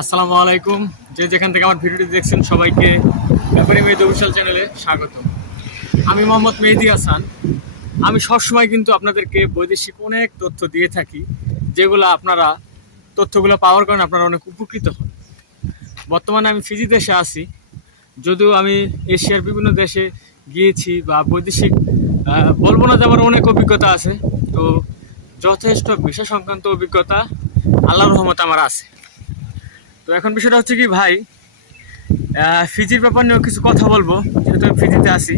আসসালামু আলাইকুম। যে যেখান থেকে আমার ভিডিওটি দেখছেন সবাইকে ব্যাপারী মেহেদি অফিসিয়াল চ্যানেলে স্বাগত। আমি মোহাম্মদ মেহেদি হাসান। আমি সবসময় কিন্তু আপনাদেরকে বৈদেশিক অনেক তথ্য দিয়ে থাকি, যেগুলো আপনারা তথ্যগুলো পাওয়ার কারণে আপনারা অনেক উপকৃত হন। বর্তমানে আমি ফিজি দেশে আছি, যদিও আমি এশিয়ার বিভিন্ন দেশে গিয়েছি বা বৈদেশিক বলবো না যে আমার অনেক অভিজ্ঞতা আছে, তো যথেষ্ট ভিসা সংক্রান্ত অভিজ্ঞতা আল্লাহর রহমতে আমার আছে। তো এখন বিষয়টা হচ্ছে কি ভাই, ফিজির ব্যাপার নিয়েও কিছু কথা বলবো, যেহেতু আমি ফিজিতে আছি।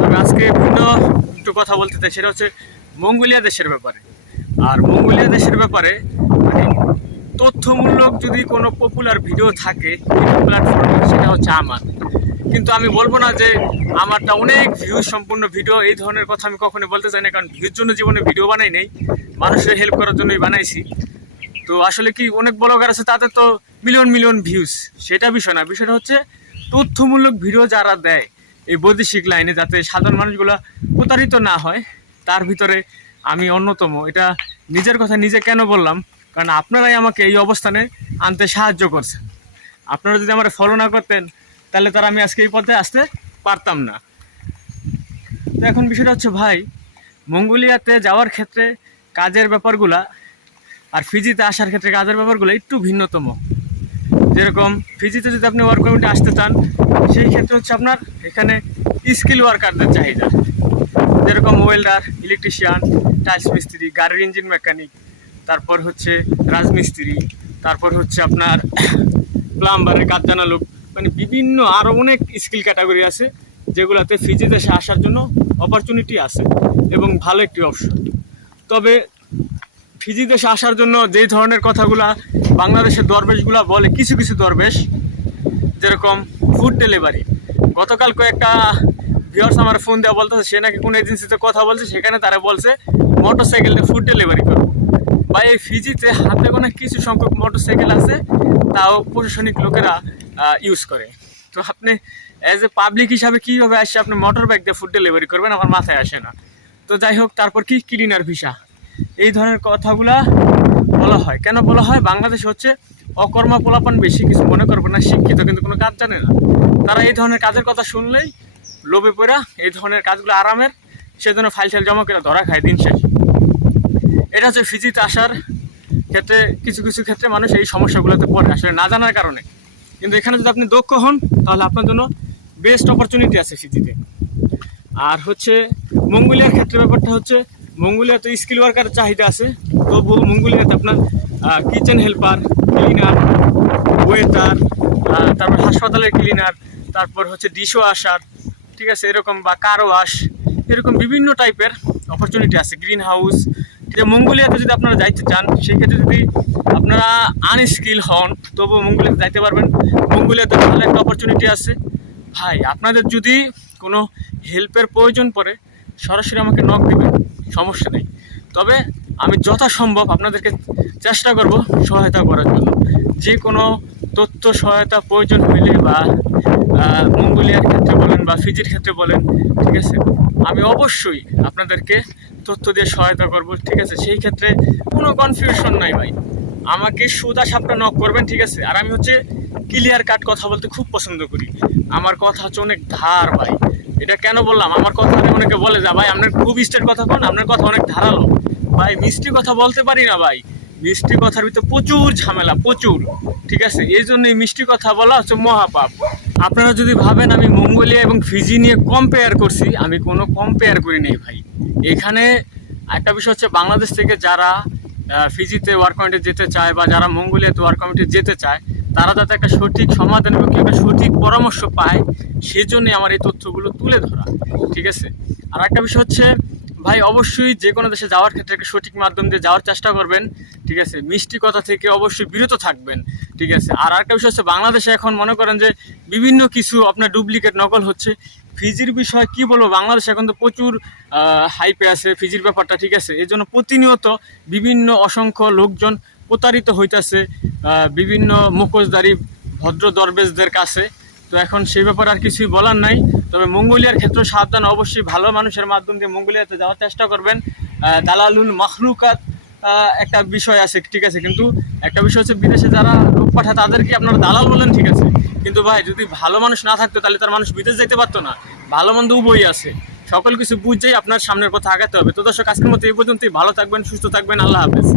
তবে আজকে ভিন্ন একটু কথা বলতে চাই, সেটা হচ্ছে মঙ্গোলিয়া দেশের ব্যাপারে। আর মঙ্গোলিয়া দেশের ব্যাপারে মানে তথ্যমূলক যদি কোনো পপুলার ভিডিও থাকে প্ল্যাটফর্মে, সেটা হচ্ছে আমার। কিন্তু আমি বলবো না যে আমারটা অনেক ভিউজ সম্পূর্ণ ভিডিও, এই ধরনের কথা আমি কখনোই বলতে চাই না, কারণ ভিউর জন্য জীবনে ভিডিও বানাই নেই, মানুষের হেল্প করার জন্যই বানাইছি। তো আসলে কি অনেক ব্লগার আছে, তাদের তো মিলিয়ন মিলিয়ন ভিউজ, সেটা বিষয় না। বিষয়টা হচ্ছে তথ্যমূলক ভিডিও যারা দেয় এই বৈদেশিক লাইনে, যাতে সাধারণ মানুষগুলো প্রতারিত না হয়, তার ভিতরে আমি অন্যতম। এটা নিজের কথা নিজে কেন বললাম, কারণ আপনারাই আমাকে এই অবস্থানে আনতে সাহায্য করছেন। আপনারা যদি আমার ফলো না করতেন, তাহলে তারা আমি আজকে এই পথে আসতে পারতাম না। তো এখন বিষয়টা হচ্ছে ভাই, মঙ্গোলিয়াতে যাওয়ার ক্ষেত্রে কাজের ব্যাপারগুলা আর ফিজিতে আসার ক্ষেত্রে কাজের ব্যাপারগুলো একটু ভিন্নতম। যেরকম ফিজিতে যদি আপনি ওয়ার্ক পারমিটে আসতে চান, সেই ক্ষেত্রে হচ্ছে আপনার এখানে স্কিল ওয়ার্কারদের চাহিদা, যেরকম ওয়েল্ডার, ইলেকট্রিশিয়ান, টাইলস মিস্ত্রি, গাড়ির ইঞ্জিন মেকানিক, তারপর হচ্ছে রাজমিস্ত্রি, তারপর হচ্ছে আপনার প্লাম্বারের কাজ জানা লোক, মানে বিভিন্ন আরও অনেক স্কিল ক্যাটাগরি আছে, যেগুলোতে ফিজি দেশে আসার জন্য অপরচুনিটি আছে এবং ভালো একটি অপশন। তবে ফিজি দেশে আসার জন্য যেই ধরনের কথাগুলা বাংলাদেশের দরবেশগুলা বলে, কিছু কিছু দরবেশ, যেরকম ফুড ডেলিভারি। গতকাল কয়েকটা ভিউয়ার্স আমার ফোন দেওয়া বলতেছে সে নাকি কোনো এজেন্সিতে কথা বলছে, সেখানে তারা বলছে মোটর সাইকেলে ফুড ডেলিভারি করবো। বা এই ফিজিতে হাতে গোনা কিছু সংখ্যক মোটর সাইকেল আছে, তাও প্রশাসনিক লোকেরা ইউজ করে। তো আপনি অ্যাজ এ পাবলিক হিসাবে কীভাবে আসছে আপনি মোটর বাইক দিয়ে ফুড ডেলিভারি করবেন, আমার মাথায় আসে না। তো যাই হোক, তারপর কি ক্লিনার ভিসা, এই ধরনের কথাগুলা বলা হয়। কেন বলা হয়? বাংলাদেশ হচ্ছে অকর্মা পোলাপান বেশি, কিছু মনে করবে না, শিক্ষিত কিন্তু কোনো কাজ জানে না। তারা এই ধরনের কাজের কথা শুনলেই লোভে পড়া এই ধরনের কাজগুলো আরামের, সেজন্য ফাইল টাইল জমা করে ধরা খায় দিন শেষ। এটা হচ্ছে ফিজিতে আসার ক্ষেত্রে কিছু কিছু ক্ষেত্রে মানুষ এই সমস্যাগুলোতে পড়ে আসলে না জানার কারণে। কিন্তু এখানে যদি আপনি দক্ষ হন, তাহলে আপনার জন্য বেস্ট অপরচুনিটি আছে ফিজিতে। আর হচ্ছে মঙ্গোলিয়ার ক্ষেত্রে ব্যাপারটা হচ্ছে, মঙ্গোলিয়াতে স্কিল ওয়ার্কারের চাহিদা আছে, তবুও মঙ্গোলিয়াতে আপনার কিচেন হেল্পার, ক্লিনার, ওয়েটার, তারপর হাসপাতালের ক্লিনার, তারপর হচ্ছে ডিশও আসার, ঠিক আছে, এরকম বা কার ওয়াশ, এরকম বিভিন্ন টাইপের অপরচুনিটি আছে। গ্রিন হাউস, ঠিক আছে। মঙ্গোলিয়াতে যদি আপনারা যাইতে চান, সেই ক্ষেত্রে যদি আপনারা আনস্কিল হন, তবুও মঙ্গোলিয়াতে যাইতে পারবেন। মঙ্গোলিয়াতে ভালো একটা অপরচুনিটি আছে ভাই। আপনাদের যদি কোনো হেল্পের প্রয়োজন পড়ে, সরাসরি আমাকে নক দেবেন, সমস্যা নেই। তবে আমি যথাসম্ভব আপনাদেরকে চেষ্টা করব সহায়তা করার জন্য। যে কোনো তথ্য সহায়তা প্রয়োজন হইলে, বা মঙ্গোলিয়ার ক্ষেত্রে বলেন বা ফিজির ক্ষেত্রে বলেন, ঠিক আছে, আমি অবশ্যই আপনাদেরকে তথ্য দিয়ে সহায়তা করব, ঠিক আছে। সেই ক্ষেত্রে কোনো কনফিউশন নাই ভাই, আমাকে সোজা সাপটা নক করবেন, ঠিক আছে। আর আমি হচ্ছে ক্লিয়ার কাট কথা বলতে খুব পছন্দ করি। আমার কথা হচ্ছে অনেক ধার ভাই। এটা কেন বললাম? আমার কথা অনেকে বলে যে ভাই আপনার খুব স্ট্রেট কথা কোন, আপনার কথা অনেক ধারালো। ভাই মিষ্টি কথা বলতে পারি না ভাই, মিষ্টি কথার ভিতরে প্রচুর ঝামেলা, প্রচুর, ঠিক আছে। এই জন্য এই মিষ্টি কথা বলা হচ্ছে মহাপাপ। আপনারা যদি ভাবেন আমি মঙ্গোলিয়া এবং ফিজি নিয়ে কম্পেয়ার করছি, আমি কোনো কম্পেয়ার করি নেই ভাই। এখানে একটা বিষয় হচ্ছে, বাংলাদেশ থেকে যারা ফিজিতে ওয়ার্ক পয়েন্টে যেতে চায় বা যারা মঙ্গোলিয়াতে ওয়ার্ক পয়েন্টে যেতে চায়, তারা যাতে একটা সঠিক সমাধান এবং একটা সঠিক পরামর্শ পায়, সেই জন্যে আমার এই তথ্যগুলো তুলে ধরা, ঠিক আছে। আর একটা বিষয় হচ্ছে ভাই, অবশ্যই যে কোনো দেশে যাওয়ার ক্ষেত্রে একটা সঠিক মাধ্যম দিয়ে যাওয়ার চেষ্টা করবেন, ঠিক আছে। মিষ্টি কথা থেকে অবশ্যই বিরত থাকবেন, ঠিক আছে। আর একটা বিষয় হচ্ছে, বাংলাদেশে এখন মনে করেন যে বিভিন্ন কিছু আপনার ডুপ্লিকেট নকল হচ্ছে। ফিজির বিষয় কি বলবো, বাংলাদেশ এখন তো প্রচুর হাইপে আছে ফিজির ব্যাপারটা, ঠিক আছে। এই জন্য প্রতিনিয়ত বিভিন্ন অসংখ্য লোকজন প্রতারিত হইতেছে বিভিন্ন মুখোশধারী ভদ্র দরবেশদের কাছে। তো এখন সেই ব্যাপারে আর কিছুই বলার নাই। তবে মঙ্গোলিয়ার ক্ষেত্রে সাবধান, অবশ্যই ভালো মানুষের মাধ্যম দিয়ে মঙ্গোলিয়াতে যাওয়ার চেষ্টা করবেন। দালালুল মাখলুকাত একটা বিষয় আছে, ঠিক আছে, কিন্তু একটা বিষয় হচ্ছে বিদেশে যারা লোক পাঠায় তাদেরকে আপনারা দালাল বলেন, ঠিক আছে, কিন্তু ভাই যদি ভালো মানুষ না থাকতো তাহলে তার মানুষ বিদেশ যেতে পারতো না। ভালো মন্দ উভয়ই আছে, সকল কিছু বুঝেই আপনার সামনের পথে আগাতে হবে। তো দর্শক, আজকের মতো এই পর্যন্তই। ভালো থাকবেন, সুস্থ থাকবেন, আল্লাহ হাফেজ।